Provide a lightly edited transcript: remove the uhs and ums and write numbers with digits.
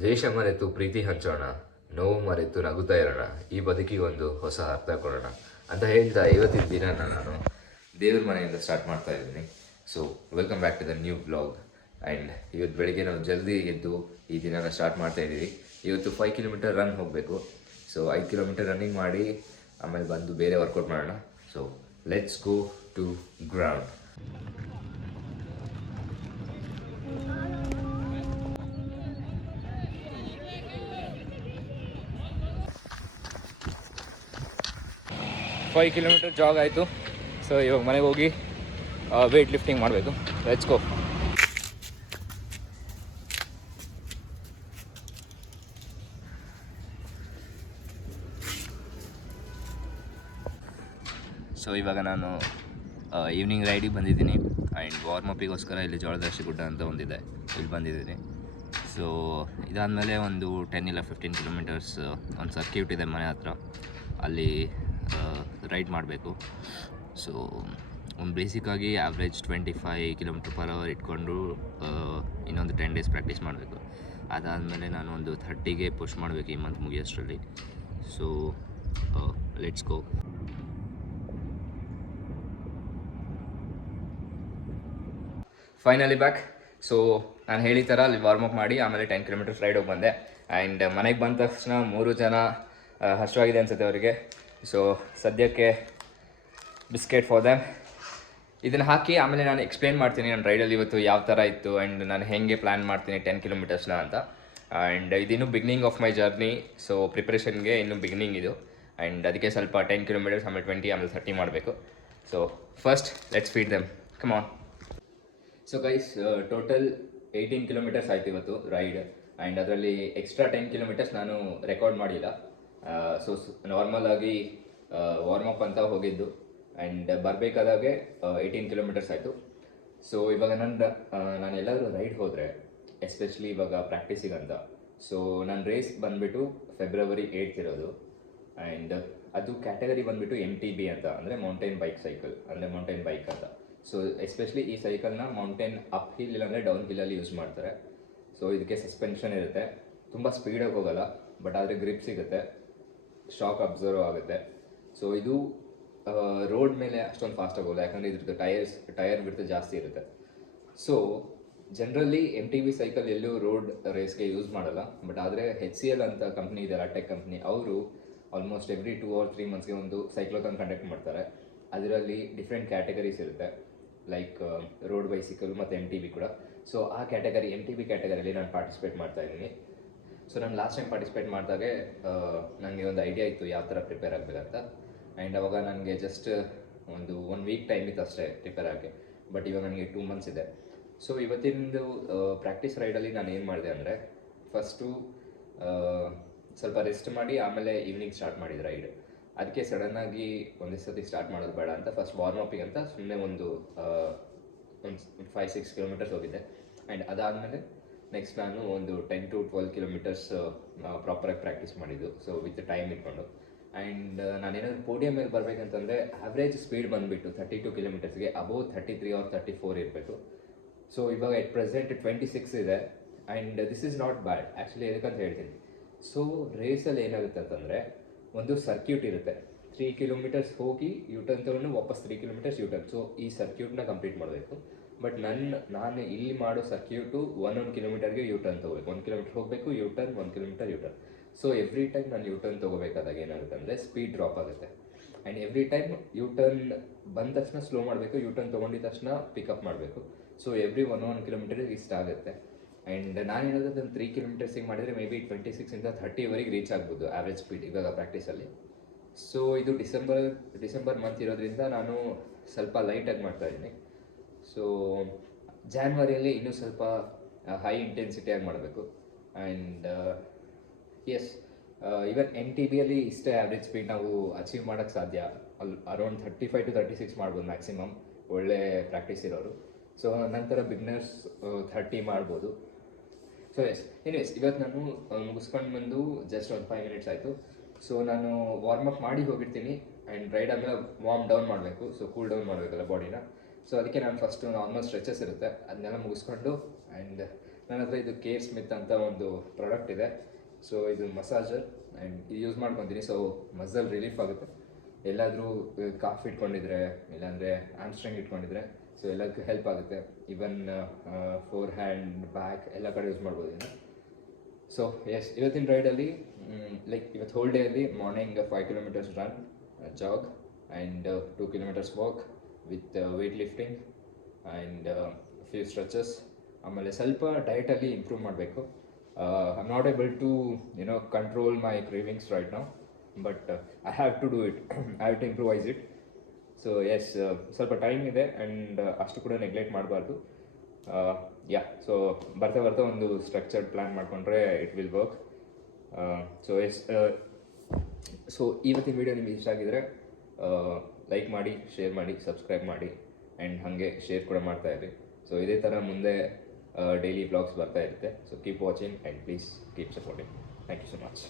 ದ್ವೇಷ ಮರೆತು ಪ್ರೀತಿ ಹಂಚೋಣ, ನೋವು ಮರೆತು ನಗುತ್ತಾ ಇರೋಣ, ಈ ಬದುಕಿಗೆ ಒಂದು ಹೊಸ ಅರ್ಥ ಕೊಡೋಣ ಅಂತ ಹೇಳ್ತಾ ಇವತ್ತಿನ ದಿನನ ನಾನು ದೇವ್ರ ಮನೆಯಿಂದ ಸ್ಟಾರ್ಟ್ ಮಾಡ್ತಾ ಇದ್ದೀನಿ. So welcome back to the new blog. And ಇವತ್ತು ಬೆಳಿಗ್ಗೆ ನಾವು ಜಲ್ದಿ ಎದ್ದು ಈ ದಿನನ ಸ್ಟಾರ್ಟ್ ಮಾಡ್ತಾ ಇದ್ದೀವಿ. ಇವತ್ತು 5 ಕಿಲೋಮೀಟರ್ ರನ್ ಹೋಗಬೇಕು. ಸೊ 5 ಕಿಲೋಮೀಟರ್ ರನ್ನಿಂಗ್ ಮಾಡಿ ಆಮೇಲೆ ಬಂದು ಬೇರೆ ವರ್ಕೌಟ್ ಮಾಡೋಣ. So let's go to ground. Five kilometre jog ಆಯಿತು. ಸೊ ಇವಾಗ ಮನೆಗೆ ಹೋಗಿ ವೆಯ್ಟ್ ಲಿಫ್ಟಿಂಗ್ ಮಾಡಬೇಕು. Let's go. ಸೊ ಇವಾಗ ನಾನು ಈವ್ನಿಂಗ್ ರೈಡಿಗೆ ಬಂದಿದ್ದೀನಿ. ಆ್ಯಂಡ್ ವಾರ್ಮಪ್ಪಿಗೋಸ್ಕರ ಇಲ್ಲಿ ಜೋಳದರ್ಶಿ ಗುಡ್ಡ ಅಂತ ಒಂದಿದೆ, ಇಲ್ಲಿ ಬಂದಿದ್ದೀನಿ. ಸೊ ಇದಾದಮೇಲೆ ಒಂದು 10-15 ಕಿಲೋಮೀಟರ್ಸ್ ಒಂದು ಸರ್ಕ್ಯೂಟ್ ಇದೆ ಮನೆ ಹತ್ರ, ಅಲ್ಲಿ ರೈಡ್ ಮಾಡಬೇಕು. ಸೊ ಒಂದು ಬೇಸಿಕ್ಕಾಗಿ ಆವ್ರೇಜ್ 25 km/h ಇಟ್ಕೊಂಡು ಇನ್ನೊಂದು 10 days ಪ್ರಾಕ್ಟೀಸ್ ಮಾಡಬೇಕು. ಅದಾದಮೇಲೆ ನಾನು ಒಂದು 30ಗೆ ಪುಷ್ ಮಾಡಬೇಕು ಈ ಮಂತ್ ಮುಗಿಯೋಷ್ಟರಲ್ಲಿ. So let's go. Finally back. So ನಾನು ಹೇಳಿದ ಥರ ಅಲ್ಲಿ ವಾರ್ಮಪ್ ಮಾಡಿ ಆಮೇಲೆ 10 ಕಿಲೋಮೀಟರ್ಸ್ ರೈಡ್ ಹೋಗಿ ಬಂದೆ. ಆ್ಯಂಡ್ ಮನೆಗೆ ಬಂದ ತಕ್ಷಣ 3 ಜನ ಹಸಿವಾಗಿದೆ ಅನ್ಸುತ್ತೆ ಅವರಿಗೆ. ಸೊ ಸದ್ಯಕ್ಕೆ ಬಿಸ್ಕೆಟ್ ಫಾರ್ ದ್ಯಾಮ್. ಇದನ್ನು ಹಾಕಿ ಆಮೇಲೆ ನಾನು ಎಕ್ಸ್ಪ್ಲೇನ್ ಮಾಡ್ತೀನಿ ನನ್ನ ರೈಡಲ್ಲಿ ಇವತ್ತು ಯಾವ ಥರ ಇತ್ತು ಆ್ಯಂಡ್ ನಾನು ಹೇಗೆ ಪ್ಲ್ಯಾನ್ ಮಾಡ್ತೀನಿ 10 ಕಿಲೋಮೀಟರ್ಸ್ನ ಅಂತ. ಆ್ಯಂಡ್ ಇದಿನ್ನೂ beginning of my journey. So ಪ್ರಿಪ್ರೇಷನ್ಗೆ ಇನ್ನೂ ಬಿಗಿನಿಂಗ್ ಇದು. ಆ್ಯಂಡ್ ಅದಕ್ಕೆ ಸ್ವಲ್ಪ 10 ಕಿಲೋಮೀಟರ್ಸ್ ಆಮೇಲೆ 20 ಆಮೇಲೆ 30 ಮಾಡಬೇಕು. So first let's feed them, come on. So guys, total 18 kilometres ಆಯ್ತು ಇವತ್ತು ರೈಡ್. ಆ್ಯಂಡ್ ಅದರಲ್ಲಿ ಎಕ್ಸ್ಟ್ರಾ 10 ಕಿಲೋಮೀಟರ್ಸ್ ನಾನು ರೆಕಾರ್ಡ್ ಮಾಡಿಲ್ಲ. ಸೊ ನಾರ್ಮಲ್ ಆಗಿ ವಾರ್ಮಪ್ ಅಂತ ಹೋಗಿದ್ದು. ಆ್ಯಂಡ್ ಬರಬೇಕಾದಾಗೆ 18 ಕಿಲೋಮೀಟರ್ಸ್ ಆಯಿತು. ಸೊ ಇವಾಗ ನಾನು ಎಲ್ಲಾದರೂ ರೈಡ್ ಹೋದರೆ, ಎಸ್ಪೆಷಲಿ ಇವಾಗ ಪ್ರಾಕ್ಟೀಸಿಗಂತ, ಸೊ ನನ್ನ ರೇಸ್ ಬಂದುಬಿಟ್ಟು February 8th ಇರೋದು. ಆ್ಯಂಡ್ ಅದು ಕ್ಯಾಟಗರಿ ಬಂದುಬಿಟ್ಟು MTB ಅಂತ, ಅಂದರೆ ಮೌಂಟೇನ್ ಬೈಕ್ ಸೈಕಲ್, ಅಂದರೆ ಮೌಂಟೇನ್ ಬೈಕ್ ಅಂತ. ಸೊ ಎಸ್ಪೆಷಲಿ ಈ ಸೈಕಲ್ನ ಮೌಂಟೇನ್ ಅಪ್ ಹಿಲ್ ಇಲ್ಲಾಂದರೆ ಡೌನ್ ಹಿಲ್ಲಲ್ಲಿ ಯೂಸ್ ಮಾಡ್ತಾರೆ. ಸೊ ಇದಕ್ಕೆ ಸಸ್ಪೆನ್ಷನ್ ಇರುತ್ತೆ, ತುಂಬ ಸ್ಪೀಡಾಗಿ ಹೋಗೋಲ್ಲ, ಬಟ್ ಆದರೆ ಗ್ರಿಪ್ ಸಿಗುತ್ತೆ, ಶಾಕ್ ಅಬ್ಸರ್ವ್ ಆಗುತ್ತೆ. ಸೊ ಇದು ರೋಡ್ ಮೇಲೆ ಅಷ್ಟೊಂದು ಫಾಸ್ಟಾಗಿ ಹೋಗಲ್ಲ, ಯಾಕಂದರೆ ಇದ್ರದ್ದು ಟೈರ್ ಬಿಡ್ತು ಜಾಸ್ತಿ ಇರುತ್ತೆ. ಸೊ ಜನರಲಿ MTB ಸೈಕಲ್ ಎಲ್ಲೂ ರೋಡ್ ರೇಸ್ಗೆ ಯೂಸ್ ಮಾಡಲ್ಲ. ಬಟ್ ಆದರೆ HCL ಅಂತ ಕಂಪ್ನಿ ಇದೆ, ಟೆಕ್ ಕಂಪ್ನಿ, ಅವರು ಆಲ್ಮೋಸ್ಟ್ ಎವ್ರಿ 2 or 3 monthsಗೆ ಒಂದು ಸೈಕ್ಲೋಥಾನ್ ಕಂಡಕ್ಟ್ ಮಾಡ್ತಾರೆ. ಅದರಲ್ಲಿ ಡಿಫ್ರೆಂಟ್ ಕ್ಯಾಟಗರೀಸ್ ಇರುತ್ತೆ, ಲೈಕ್ ರೋಡ್ ಬೈಸಿಕಲ್ ಮತ್ತು MTB ಕೂಡ. ಸೊ ಆ ಕ್ಯಾಟಗರಿ MTB ಕ್ಯಾಟಗರಿಯಲ್ಲಿ ನಾನು ಪಾರ್ಟಿಸಿಪೇಟ್ ಮಾಡ್ತಾ ಇದ್ದೀನಿ. ಸೊ ನಾನು ಲಾಸ್ಟ್ ಟೈಮ್ ಪಾರ್ಟಿಸಿಪೇಟ್ ಮಾಡಿದಾಗೆ ನನಗೆ ಒಂದು ಐಡಿಯಾ ಇತ್ತು ಯಾವ ಥರ ಪ್ರಿಪೇರ್ ಆಗಬೇಕಂತ. ಆ್ಯಂಡ್ ಅವಾಗ ನನಗೆ ಜಸ್ಟ್ ಒಂದು 1 week ಟೈಮ್ ಇತ್ತು ಅಷ್ಟೇ ಪ್ರಿಪೇರ್ ಆಗಿ. ಬಟ್ ಇವಾಗ ನನಗೆ 2 months ಇದೆ. ಸೊ ಇವತ್ತಿಂದು ಪ್ರಾಕ್ಟೀಸ್ ರೈಡಲ್ಲಿ ನಾನು ಏನು ಮಾಡಿದೆ ಅಂದರೆ, ಫಸ್ಟು ಸ್ವಲ್ಪ ರೆಸ್ಟ್ ಮಾಡಿ ಆಮೇಲೆ ಈವ್ನಿಂಗ್ ಸ್ಟಾರ್ಟ್ ಮಾಡಿದೆ ರೈಡ್. ಅದಕ್ಕೆ ಸಡನ್ನಾಗಿ ಒಂದೇ ಸತಿ ಸ್ಟಾರ್ಟ್ ಮಾಡೋದು ಬೇಡ ಅಂತ ಫಸ್ಟ್ ವಾರ್ಮಪ್ಪಿಗೆ ಅಂತ ಸುಮ್ಮನೆ ಒಂದು 5-6 ಕಿಲೋಮೀಟರ್ಸ್ ಹೋಗಿದ್ದೆ. ಆ್ಯಂಡ್ ಅದಾದಮೇಲೆ ನೆಕ್ಸ್ಟ್ ನಾನು ಒಂದು 10 to 12 ಕಿಲೋಮೀಟರ್ಸ್ ಪ್ರಾಪರಾಗಿ ಪ್ರಾಕ್ಟೀಸ್ ಮಾಡಿದ್ದು, ಸೊ ವಿತ್ ಟೈಮ್ ಇಟ್ಕೊಂಡು. ಆ್ಯಂಡ್ ನಾನೇನಾದರೂ ಪೋಡಿಯಮ್ ಮೇಲೆ ಬರಬೇಕಂತಂದರೆ ಆವ್ರೇಜ್ ಸ್ಪೀಡ್ ಬಂದುಬಿಟ್ಟು 32 ಕಿಲೋಮೀಟರ್ಸ್ಗೆ ಅಬೋವ್ 33 or 34 ಇರಬೇಕು. ಸೊ ಇವಾಗ ಎಟ್ ಪ್ರೆಸೆಂಟ್ 26 ಇದೆ. And this is not bad actually, ಏನಕ್ಕಂತ ಹೇಳ್ತೀನಿ. ಸೊ ರೇಸಲ್ಲಿ ಏನಾಗುತ್ತೆ ಅಂತಂದರೆ, ಒಂದು ಸರ್ಕ್ಯೂಟ್ ಇರುತ್ತೆ, 3 ಕಿಲೋಮೀಟರ್ಸ್ ಹೋಗಿ ಯೂಟರ್ನ್ ತೊಗೊಂಡು ವಾಪಸ್ 3 ಕಿಲೋಮೀಟರ್ಸ್ ಯೂಟರ್ನ್. ಸೊ ಈ ಸರ್ಕ್ಯೂಟ್ನ ಕಂಪ್ಲೀಟ್ ಮಾಡಬೇಕು. ಬಟ್ ನಾನು ಇಲ್ಲಿ ಮಾಡೋ ಸರ್ಕ್ಯೂಟು 1 ಕಿಲೋಮೀಟರ್ಗೆ ಯೂಟರ್ನ್ ತೊಗೋಬೇಕು. 1 ಕಿಲೋಮೀಟರ್ ಹೋಗಬೇಕು, U-turn, 1 kilometre U-turn. So every time ನಾನು ಯೂಟರ್ನ್ ತೊಗೋಬೇಕಾದಾಗ ಏನಾಗುತ್ತೆ ಅಂದರೆ ಸ್ಪೀಡ್ ಡ್ರಾಪ್ ಆಗುತ್ತೆ. ಆ್ಯಂಡ್ ಎವ್ರಿ ಟೈಮ್ ಯೂಟರ್ನ್ ಬಂದ ತಕ್ಷಣ ಸ್ಲೋ ಮಾಡಬೇಕು, ಯೂಟರ್ನ್ ತೊಗೊಂಡಿದ ತಕ್ಷಣ ಪಿಕಪ್ ಮಾಡಬೇಕು. ಸೊ ಎವ್ರಿ 1 ಕಿಲೋಮೀಟರ್ಗೆ ಇಷ್ಟ ಆಗುತ್ತೆ. ಆ್ಯಂಡ್ ನಾನೇನಾದರೂ ಅದನ್ನು 3 ಕಿಲೋಮೀಟರ್ಸಿಗೆ ಮಾಡಿದರೆ ಮೇ ಬಿ 26ಇಂದ 30ವರೆಗೆ ರೀಚ್ ಆಗ್ಬೋದು ಆವ್ರೇಜ್ ಸ್ಪೀಡ್ ಇವಾಗ ಪ್ರಾಕ್ಟೀಸಲ್ಲಿ. ಸೊ ಇದು ಡಿಸೆಂಬರ್ ಮಂತ್ ಇರೋದ್ರಿಂದ ನಾನು ಸ್ವಲ್ಪ ಲೈಟಾಗಿ ಮಾಡ್ತಾಯಿದ್ದೀನಿ. ಸೊ ಜಾನ್ವರಿಯಲ್ಲಿ ಇನ್ನೂ ಸ್ವಲ್ಪ ಹೈ ಇಂಟೆನ್ಸಿಟಿಯಾಗಿ ಮಾಡಬೇಕು. ಆ್ಯಂಡ್ ಎಸ್, ಈವನ್ MTBಯಲ್ಲಿ ಇಷ್ಟೇ ಆ್ಯಾವ್ರೇಜ್ ಸ್ಪೀಡ್ ನಾವು ಅಚೀವ್ ಮಾಡೋಕ್ಕೆ ಸಾಧ್ಯ. ಅರೌಂಡ್ 35 to 36 ಮಾಡ್ಬೋದು ಮ್ಯಾಕ್ಸಿಮಮ್, ಒಳ್ಳೆ ಪ್ರಾಕ್ಟೀಸ್ ಇರೋರು. ಸೊ ನಂತರ ಬಿಗ್ನರ್ಸ್ 30 ಮಾಡ್ಬೋದು. ಸೊ ಎನಿವೇಸ್, ಇವತ್ತು ನಾನು ಮುಗಿಸ್ಕೊಂಡು ಬಂದು ಜಸ್ಟ್ ಒಂದು 5 minutes ಆಯಿತು. ಸೊ ನಾನು ವಾರ್ಮಪ್ ಮಾಡಿ ಹೋಗಿರ್ತೀನಿ. ಆ್ಯಂಡ್ ರೈಡ್ ಆದಮೇಲೆ ವಾರ್ಮ್ ಡೌನ್ ಮಾಡಬೇಕು, ಸೊ ಕೂಲ್ ಡೌನ್ ಮಾಡಬೇಕಲ್ಲ ಬಾಡಿನ. ಸೊ ಅದಕ್ಕೆ ನಾನು ಫಸ್ಟು ನಾರ್ಮಲ್ ಸ್ಟ್ರೆಚಸ್ ಇರುತ್ತೆ ಅದನ್ನೆಲ್ಲ ಮುಗಿಸ್ಕೊಂಡು, ಆ್ಯಂಡ್ ನನ್ನ ಹತ್ರ ಇದು ಕೇರ್ ಸ್ಮಿತ್ ಅಂತ ಒಂದು ಪ್ರಾಡಕ್ಟ್ ಇದೆ. ಸೊ ಇದು ಮಸಾಜರ್ ಆ್ಯಂಡ್ ಇದು ಯೂಸ್ ಮಾಡ್ಕೊತೀನಿ. ಸೊ ಮಸಲ್ ರಿಲೀಫ್ ಆಗುತ್ತೆ. ಎಲ್ಲಾದರೂ ಕಾಫ್ ಇಟ್ಕೊಂಡಿದ್ರೆ ಇಲ್ಲಾಂದರೆ ಆಮ್ಸ್ಟ್ರಿಂಗ್ ಇಟ್ಕೊಂಡಿದ್ರೆ ಸೊ ಎಲ್ಲದಕ್ಕೂ ಹೆಲ್ಪ್ ಆಗುತ್ತೆ. ಈವನ್ ಫೋರ್ ಹ್ಯಾಂಡ್ ಬ್ಯಾಕ್ ಎಲ್ಲ ಕಡೆ ಯೂಸ್ ಮಾಡ್ಬೋದು ಇದನ್ನು. ಸೊ ಎಸ್, ಇವತ್ತಿನ ರೈಡಲ್ಲಿ ಲೈಕ್ ಇವತ್ತು ಹೋಲ್ ಡೇಯಲ್ಲಿ morning 5 kilometres run, jog and 2 kilometres walk with weight lifting and few stretches. ಆಮೇಲೆ ಸ್ವಲ್ಪ ಡಯಟಲ್ಲಿ ಇಂಪ್ರೂವ್ ಮಾಡಬೇಕು. I am not able to control my cravings right now, but I have to do it. I have to improvise it. So yes, ಸ್ವಲ್ಪ time ಇದೆ and ಅಷ್ಟು ಕೂಡ neglect ಮಾಡಬಾರ್ದು. So ಬರ್ತಾ ಬರ್ತಾ ಒಂದು ಸ್ಟ್ರಕ್ಚರ್ಡ್ ಪ್ಲ್ಯಾನ್ ಮಾಡಿಕೊಂಡ್ರೆ it will work. So yes, so ಇವತ್ತಿನ ವೀಡಿಯೋ ನಿಮಗೆ ಇಷ್ಟ ಆಗಿದರೆ ಲೈಕ್ ಮಾಡಿ, ಶೇರ್ ಮಾಡಿ, ಸಬ್ಸ್ಕ್ರೈಬ್ ಮಾಡಿ ಆ್ಯಂಡ್ ಹಾಗೆ ಶೇರ್ ಕೂಡ ಮಾಡ್ತಾಯಿರಿ. ಸೊ ಇದೇ ಥರ ಮುಂದೆ ಡೈಲಿ ಬ್ಲಾಗ್ಸ್ ಬರ್ತಾ ಇರುತ್ತೆ. So keep watching and please keep supporting. Thank you so much.